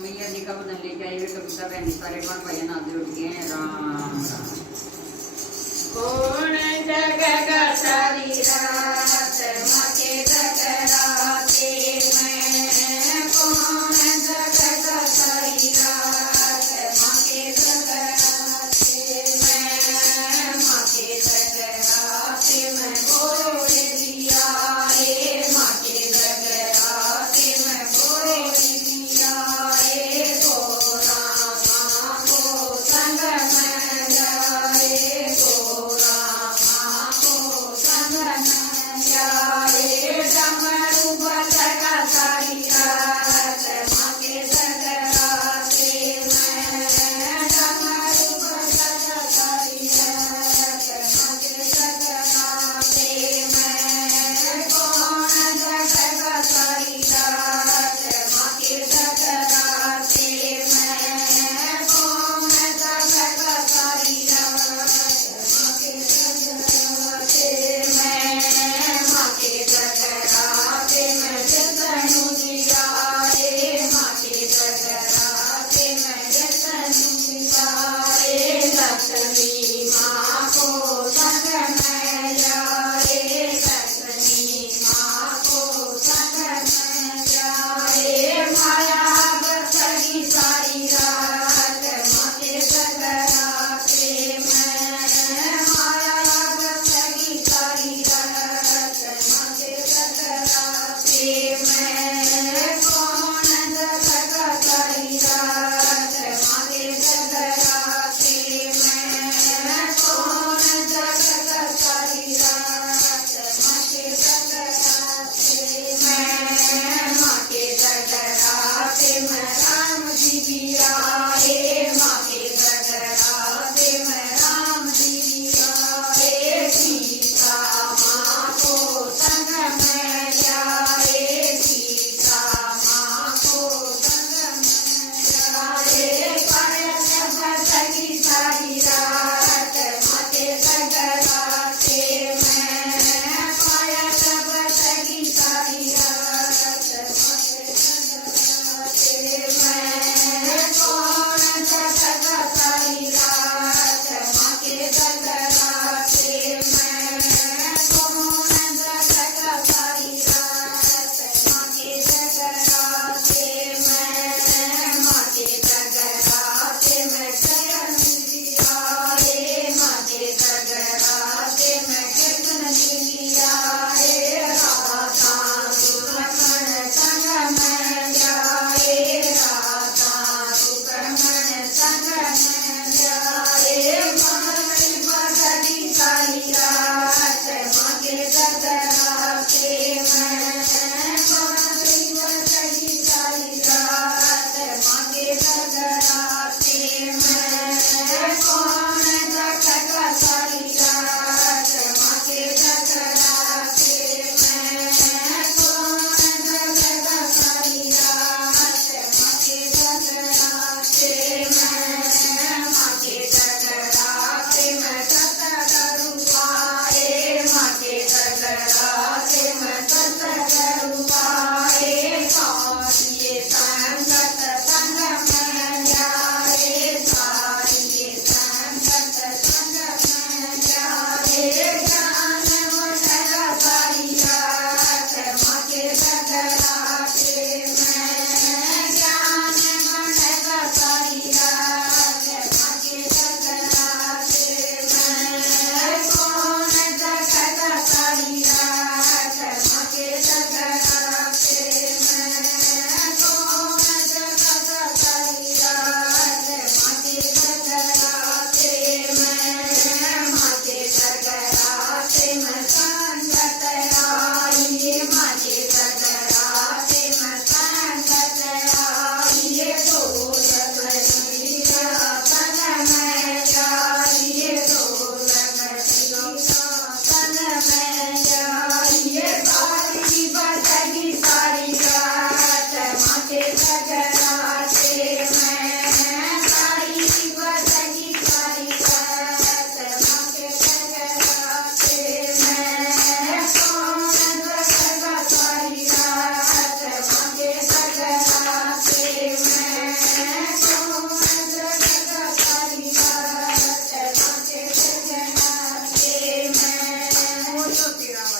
मैया जी का भजन लेके आए हुए कविता बहनी सारे बार भजन आदि उठ गए हैं। राम राम। कौन जग का शरीरात मके जगराते मैं, कौन जग का शरीरात मके जगराते मैं, मके जगराते मैं बोल दिया रे, मके जगराते मैं बोल दिया रे, गोरा माँ को संग में जाए, गोरा माँ को संग में बोलो तेरा